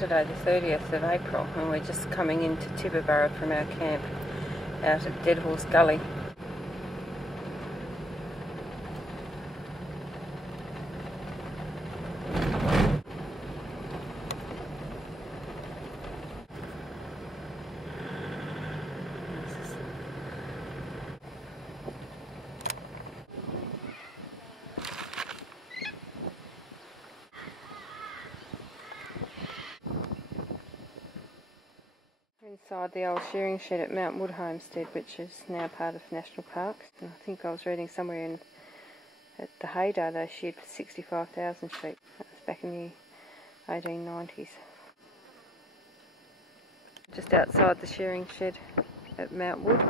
Saturday the 30th of April, and we're just coming into Tibooburra from our camp out at Dead Horse Gully. Inside the old shearing shed at Mount Wood Homestead, which is now part of National Parks. And I think I was reading somewhere at the heyday they sheared for 65,000 sheep. That was back in the 1890s. Just outside the shearing shed at Mount Wood.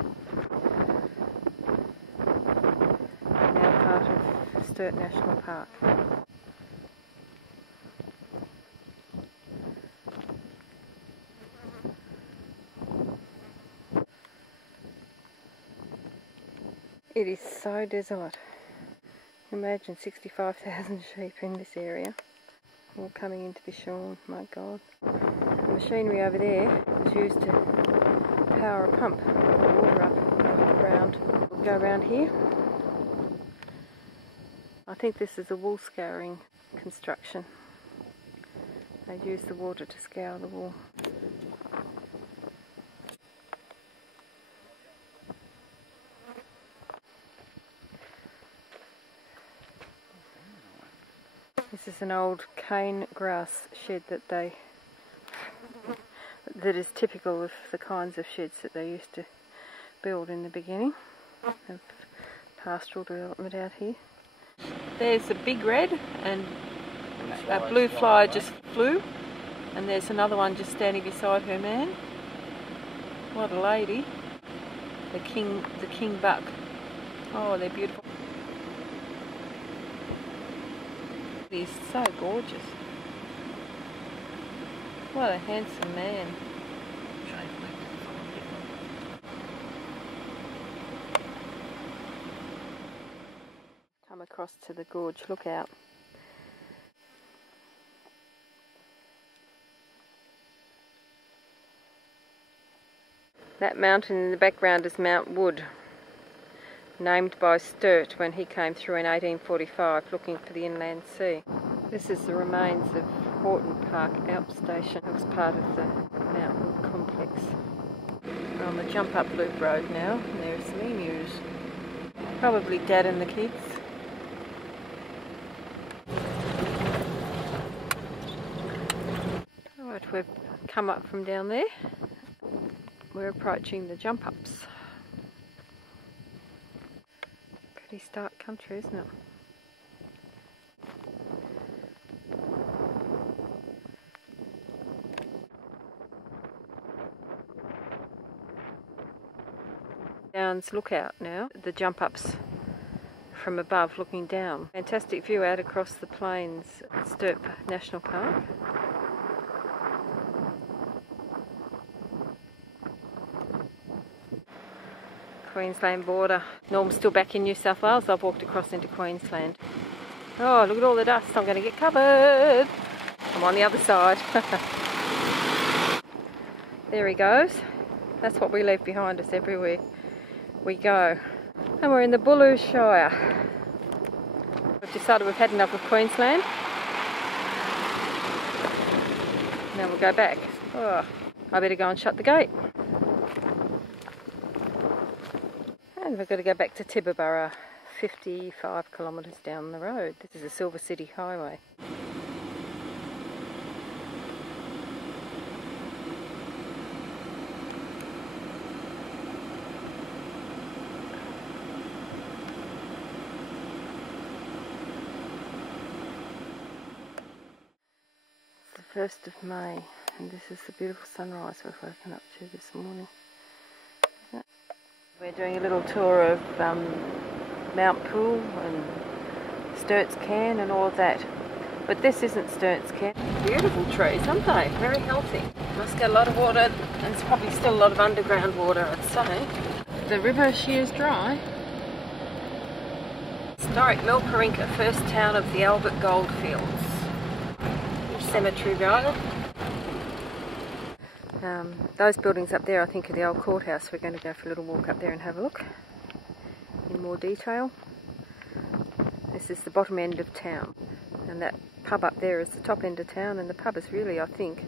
Now part of Sturt National Park. It is so desolate. Imagine 65,000 sheep in this area, all coming in to be shorn. My God. The machinery over there is used to power a pump, put the water up around. We'll go around here. I think this is a wool scouring construction. They use the water to scour the wool. This is an old cane grass shed that is typical of the kinds of sheds that they used to build in the beginning of pastoral development out here. There's a big red, and a blue fly just flew, and there's another one just standing beside her man. What a lady. The king buck. Oh, they're beautiful. He's so gorgeous. What a handsome man. Come across to the gorge, look out. That mountain in the background is Mount Wood, named by Sturt when he came through in 1845 looking for the inland sea. This is the remains of Horton Park Alp Station. It was part of the Mount Wood complex. We're on the jump up loop road now, and there are some emus. Probably Dad and the kids. Alright, we've come up from down there. We're approaching the jump ups. Pretty stark country, isn't it? Downs lookout now, the jump ups from above looking down. Fantastic view out across the plains at Sturt National Park. Queensland border. Norm's still back in New South Wales. I've walked across into Queensland. Oh, look at all the dust. I'm going to get covered. I'm on the other side. There he goes. That's what we leave behind us everywhere we go. And we're in the Bulloo Shire. We've decided we've had enough of Queensland. Now we'll go back. Oh, I better go and shut the gate. And we've got to go back to Tibooburra, 55 kilometres down the road. This is the Silver City Highway. It's the 1st of May, and this is the beautiful sunrise we've woken up to this morning. We're doing a little tour of Mount Pool and Sturt's Cairn and all of that. But this isn't Sturt's Cairn. Beautiful trees, aren't they? Very healthy. Must get a lot of water, and there's probably still a lot of underground water, I'd say. The river shears dry. Historic Milparinka, first town of the Albert Goldfields. Cemetery Road. Those buildings up there I think are the old courthouse. We're going to go for a little walk up there and have a look in more detail. This is the bottom end of town, and that pub up there is the top end of town, and the pub is really, I think,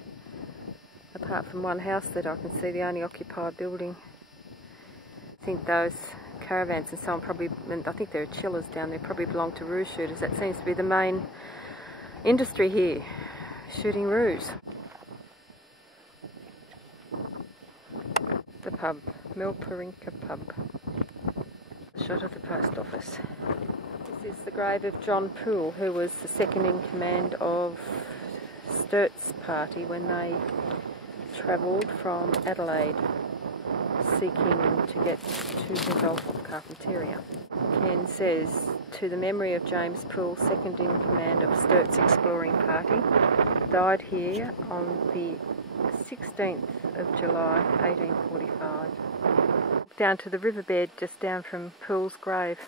apart from one house that I can see, the only occupied building. I think those caravans and so on probably, and I think there are chillers down there, probably belong to roo shooters. That seems to be the main industry here, shooting roos. The pub, Milparinka pub. Shot of the post office. This is the grave of John Poole, who was the second in command of Sturt's party when they travelled from Adelaide seeking to get to the Gulf of Carpentaria. Ken says, to the memory of James Poole, second in command of Sturt's exploring party, died here on the 16th of July 1845. Down to the riverbed just down from Poole's grave.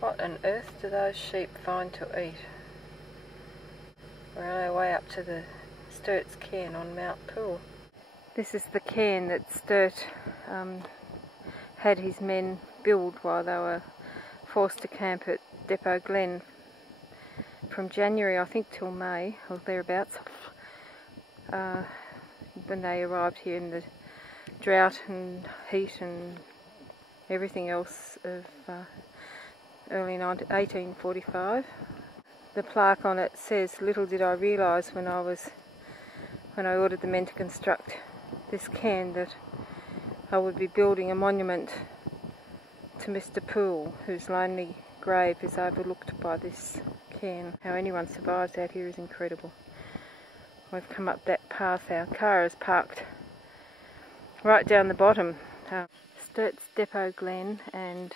What on earth do those sheep find to eat? We're on our way up to the Sturt's cairn on Mount Poole. This is the cairn that Sturt had his men build while they were forced to camp at Depot Glen from January, I think, till May or thereabouts, when they arrived here in the drought and heat and everything else of early 1845. The plaque on it says, "Little did I realise when I ordered the men to construct this cairn that I would be building a monument to Mr. Poole, whose lonely grave is overlooked by this cairn." How anyone survives out here is incredible. We've come up that path. Our car is parked right down the bottom. Sturt's Depot Glen and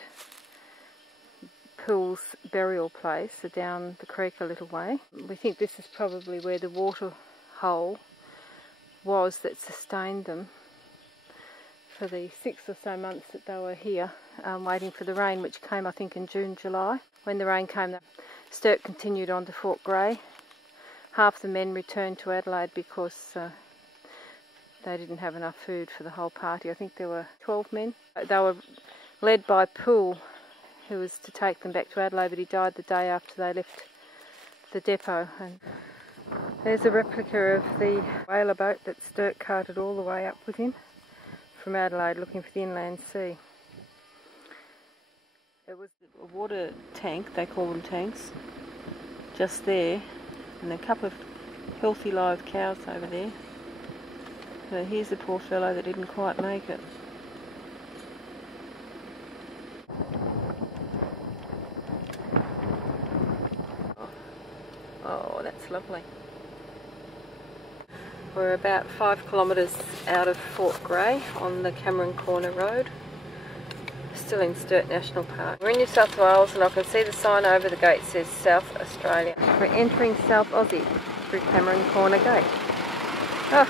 Poole's burial place are down the creek a little way. We think this is probably where the water hole was that sustained them for the 6 or so months that they were here, waiting for the rain, which came I think in June, July. When the rain came, Sturt continued on to Fort Grey. Half the men returned to Adelaide because they didn't have enough food for the whole party. I think there were 12 men. They were led by Poole, who was to take them back to Adelaide, but he died the day after they left the depot. And there's a replica of the whaler boat that Sturt carted all the way up with him from Adelaide looking for the inland sea. There was a water tank, they call them tanks, just there, and a couple of healthy live cows over there. So here's the poor fellow that didn't quite make it. Oh, that's lovely. We're about 5 kilometres out of Fort Grey on the Cameron Corner Road, still in Sturt National Park. We're in New South Wales and I can see the sign over the gate says South Australia. We're entering South Aussie through Cameron Corner Gate. Oh,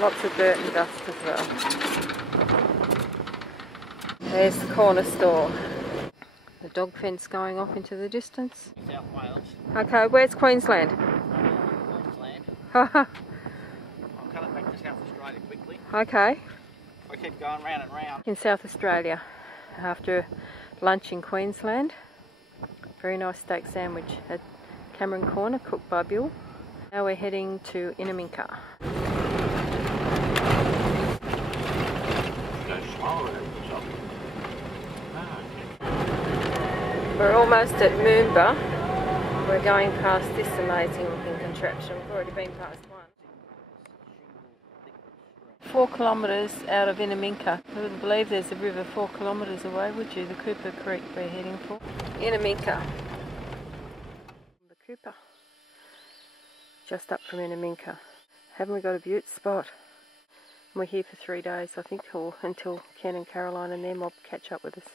lots of dirt and dust as well. There's the corner store. The dog fence going off into the distance. South Wales. Okay, where's Queensland? Queensland. Haha. I'll cut it back to South Australia quickly. Okay. I keep going round and round. In South Australia, after lunch in Queensland. Very nice steak sandwich at Cameron Corner, cooked by Bill. Now we're heading to Innaminka. We're almost at Moomba. We're going past this amazing looking contraption. We've already been past one. 4 kilometres out of Innaminka. I wouldn't believe there's a river 4 kilometres away, would you? The Cooper Creek we're heading for. Innaminka. The Cooper. Just up from Innaminka. Haven't we got a beaut spot? We're here for 3 days, I think, or until Ken and Caroline and their mob catch up with us.